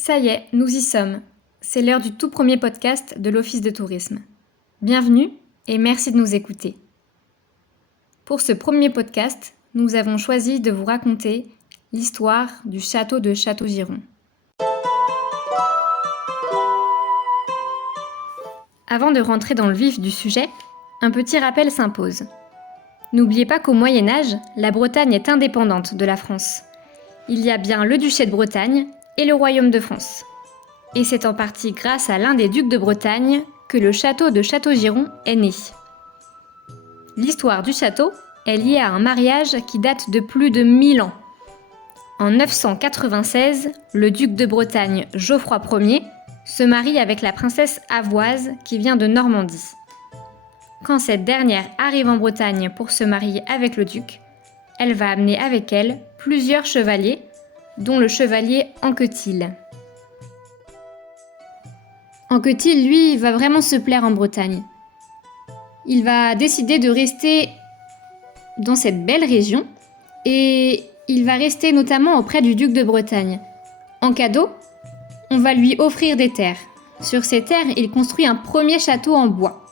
Ça y est, nous y sommes. C'est l'heure du tout premier podcast de l'Office de tourisme. Bienvenue et merci de nous écouter. Pour ce premier podcast, nous avons choisi de vous raconter l'histoire du château de Châteaugiron. Avant de rentrer dans le vif du sujet, un petit rappel s'impose. N'oubliez pas qu'au Moyen-Âge, la Bretagne est indépendante de la France. Il y a bien le duché de Bretagne et le royaume de France. Et c'est en partie grâce à l'un des ducs de Bretagne que le château de Châteaugiron est né. L'histoire du château est liée à un mariage qui date de plus de 1000 ans. En 996, le duc de Bretagne Geoffroy Ier se marie avec la princesse Avoise qui vient de Normandie. Quand cette dernière arrive en Bretagne pour se marier avec le duc, elle va amener avec elle plusieurs chevaliers, dont le chevalier Anquetil. Anquetil, lui, va vraiment se plaire en Bretagne. Il va décider de rester dans cette belle région et il va rester notamment auprès du duc de Bretagne. En cadeau, on va lui offrir des terres. Sur ces terres, il construit un premier château en bois.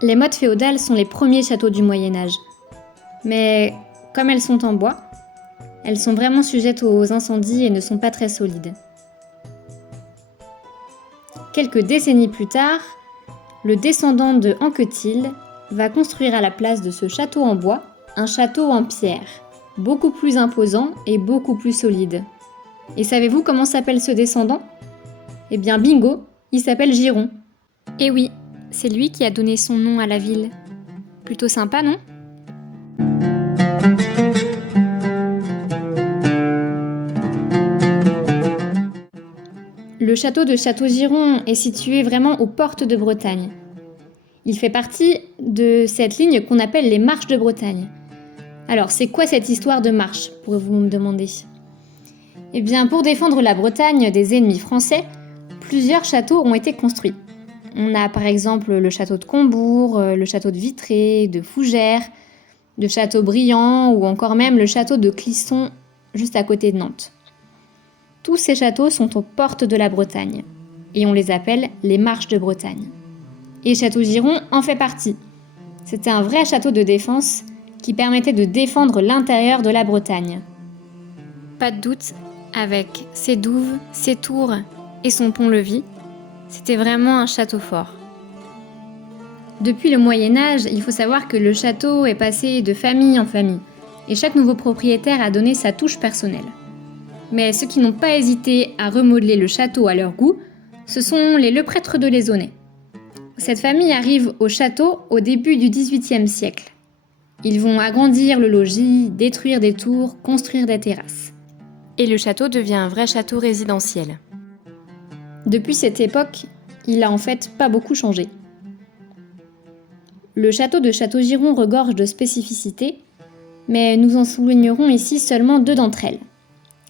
Les mottes féodales sont les premiers châteaux du Moyen-Âge. Mais comme elles sont en bois, elles sont vraiment sujettes aux incendies et ne sont pas très solides. Quelques décennies plus tard, le descendant de Anquetil va construire à la place de ce château en bois un château en pierre, beaucoup plus imposant et beaucoup plus solide. Et savez-vous comment s'appelle ce descendant ? Eh bien bingo, il s'appelle Giron. Et oui, c'est lui qui a donné son nom à la ville. Plutôt sympa, non ? Le château de Châteaugiron est situé vraiment aux portes de Bretagne. Il fait partie de cette ligne qu'on appelle les marches de Bretagne. Alors, c'est quoi cette histoire de marche, pourrez-vous me demander ? Eh bien, pour défendre la Bretagne des ennemis français, plusieurs châteaux ont été construits. On a par exemple le château de Combourg, le château de Vitré, de Fougères, de Châteaubriand ou encore même le château de Clisson, juste à côté de Nantes. Tous ces châteaux sont aux portes de la Bretagne et on les appelle les marches de Bretagne. Et Châteaugiron en fait partie. C'était un vrai château de défense qui permettait de défendre l'intérieur de la Bretagne. Pas de doute, avec ses douves, ses tours et son pont-levis, c'était vraiment un château fort. Depuis le Moyen-Âge, il faut savoir que le château est passé de famille en famille et chaque nouveau propriétaire a donné sa touche personnelle. Mais ceux qui n'ont pas hésité à remodeler le château à leur goût, ce sont les Leprêtre de Laisonnay. Cette famille arrive au château au début du XVIIIe siècle. Ils vont agrandir le logis, détruire des tours, construire des terrasses. Et le château devient un vrai château résidentiel. Depuis cette époque, il a en fait pas beaucoup changé. Le château de Châteaugiron regorge de spécificités, mais nous en soulignerons ici seulement deux d'entre elles.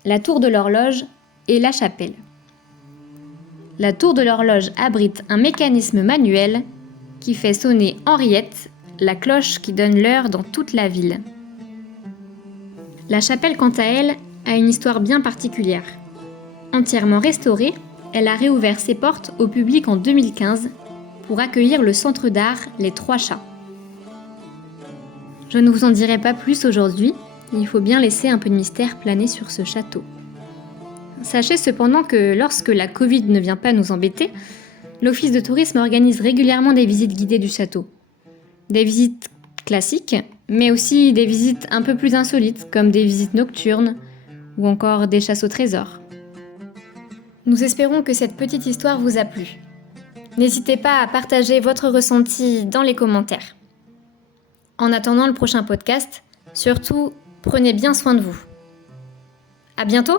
La tour de l'horloge et la chapelle. La tour de l'horloge abrite un mécanisme manuel qui fait sonner Henriette, la cloche qui donne l'heure dans toute la ville. La chapelle, quant à elle, a une histoire bien particulière. Entièrement restaurée, elle a réouvert ses portes au public en 2015 pour accueillir le centre d'art Les Trois Chats. Je ne vous en dirai pas plus aujourd'hui. Il faut bien laisser un peu de mystère planer sur ce château. Sachez cependant que lorsque la Covid ne vient pas nous embêter, l'Office de tourisme organise régulièrement des visites guidées du château. Des visites classiques, mais aussi des visites un peu plus insolites, comme des visites nocturnes ou encore des chasses au trésor. Nous espérons que cette petite histoire vous a plu. N'hésitez pas à partager votre ressenti dans les commentaires. En attendant le prochain podcast, surtout, prenez bien soin de vous. À bientôt!